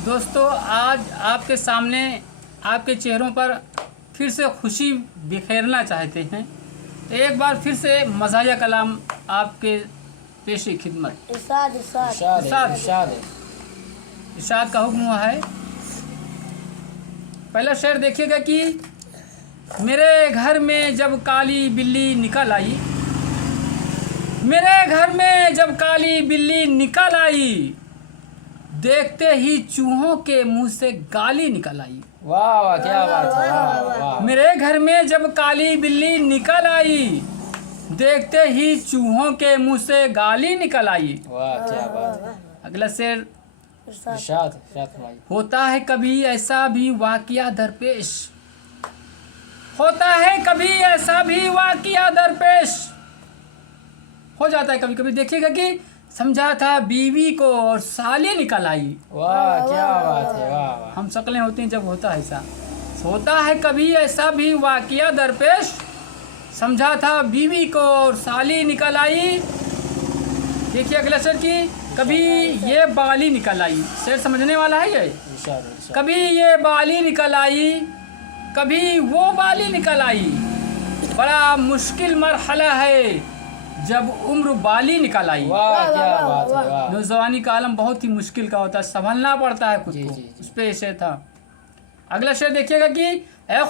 दोस्तों, आज आपके सामने आपके चेहरों पर फिर से खुशी बिखेरना चाहते हैं, तो एक बार फिर से मज़ाहिया कलाम आपके पेशी खिदमत। इरशाद इरशाद इरशाद। इरशाद इरशाद का हुक्म हुआ है। पहला शेर देखिएगा कि मेरे घर में जब काली बिल्ली निकल आई, मेरे घर में जब काली बिल्ली निकल आई, देखते ही चूहों के मुंह से गाली निकल आई। वाह वाह, क्या बात है, वाह वाह। मेरे घर में जब काली बिल्ली निकल आई, देखते ही चूहों के मुंह से गाली निकल आई। वाह, क्या बात है। अगला शेर, इरशाद इरशाद इरशाद फरमाइए। होता है कभी ऐसा भी वाकया दरपेश, होता है कभी ऐसा भी वाकया दरपेश, हो जाता है कभी कभी। देखिएगा कि समझा था बीवी को और साली निकल आई। वाह, क्या बात है, वाह वाह। हम शक्लें होती हैं जब होता है ऐसा। होता है कभी ऐसा भी वाकया दरपेश, समझा था बीवी को और साली निकल आई। देखिए अगला शेर की, कभी ये बाली निकल आई। शेर समझने वाला है ये। इरशाद इरशाद। कभी ये बाली निकल आई, कभी वो बाली निकल आई, बड़ा मुश्किल मरहला है जब उम्र बाली निकल आई। वाह, क्या बात है, वाह। नौजवानी का आलम बहुत ही मुश्किल का होता है, संभलना पड़ता है खुद जी, को। जी, जी। उस पे शेर था। अगला शेर देखिएगा कि ए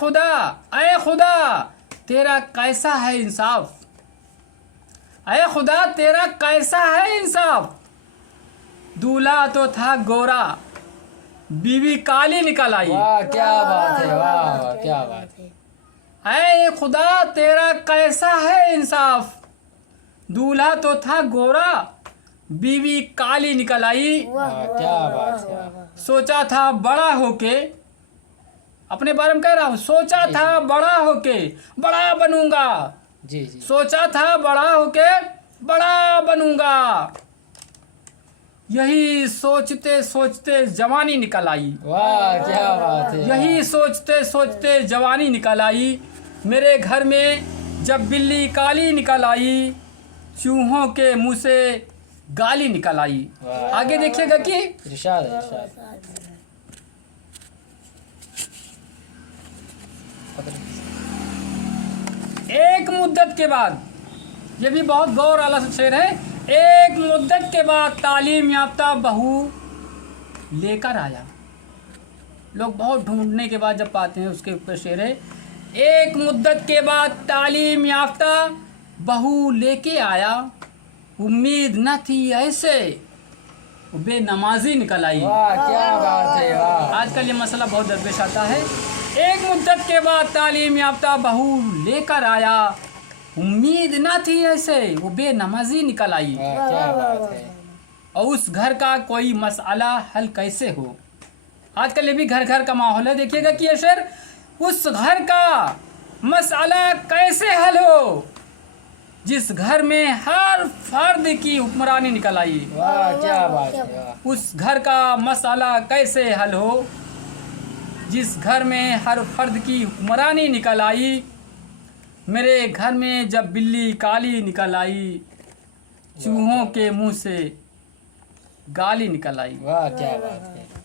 खुदा तेरा कैसा है इंसाफ, ए खुदा तेरा कैसा है इंसाफ, दूल्हा तो था गोरा, बीवी काली निकल आई। वाह, क्या बात है, वाह वाह, क्या बात है। ऐ खुदा तेरा कैसा है इंसाफ, दूल्हा तो था गोरा, बीवी काली निकल आई। वाह, क्या बात है, वाह। सोचा था बड़ा होके, अपने बारे में कह रहा हूँ, सोचा जी, था बड़ा होके बड़ा बनूंगा, जी जी। सोचा था बड़ा होके बड़ा बनूंगा, यही सोचते सोचते जवानी निकल आई। वाह, क्या बात है, यही सोचते सोचते जवानी निकल आई। मेरे घर में जब बिल्ली काली निकल आई, चूहों के मुंह से गाली निकल आई। वाह। आगे देखिएगा कि इरशाद इरशाद। एक मुद्दत के बाद, ये भी बहुत गौर वाला शेर है, एक मुद्दत के बाद तालीम याफ्ता बहू लेकर आया। लोग बहुत ढूंढने के बाद जब पाते हैं, उसके ऊपर शेर है, एक मुद्दत के बाद तालीम याफ्ता बहू लेके आया, उम्मीद न थी ऐसे बेनमाजी निकल आई। वाह, क्या बात है, वाह। आजकल ये मसला बहुत दरपेश आता है। एक मुद्दत के बाद तालीम याफ्ता बहू लेकर आया, उम्मीद न थी ऐसे वो बेनमाजी निकल आई। वाह, क्या बात है। और उस घर का कोई मसला हल कैसे हो। आजकल ये भी घर घर का माहौल है। देखिएगा कि ये शेर, उस घर का मसला कैसे हल हो जिस घर में हर फर्द की हुक्मरानी निकल आई। वाह, क्या बात है, वाह। उस घर का मसला कैसे हल हो जिस घर में हर फर्द की हुक्मरानी निकल आई। मेरे घर में जब बिल्ली काली निकल आई, चूहों के मुंह से गाली निकल आई। वाह, क्या बात है।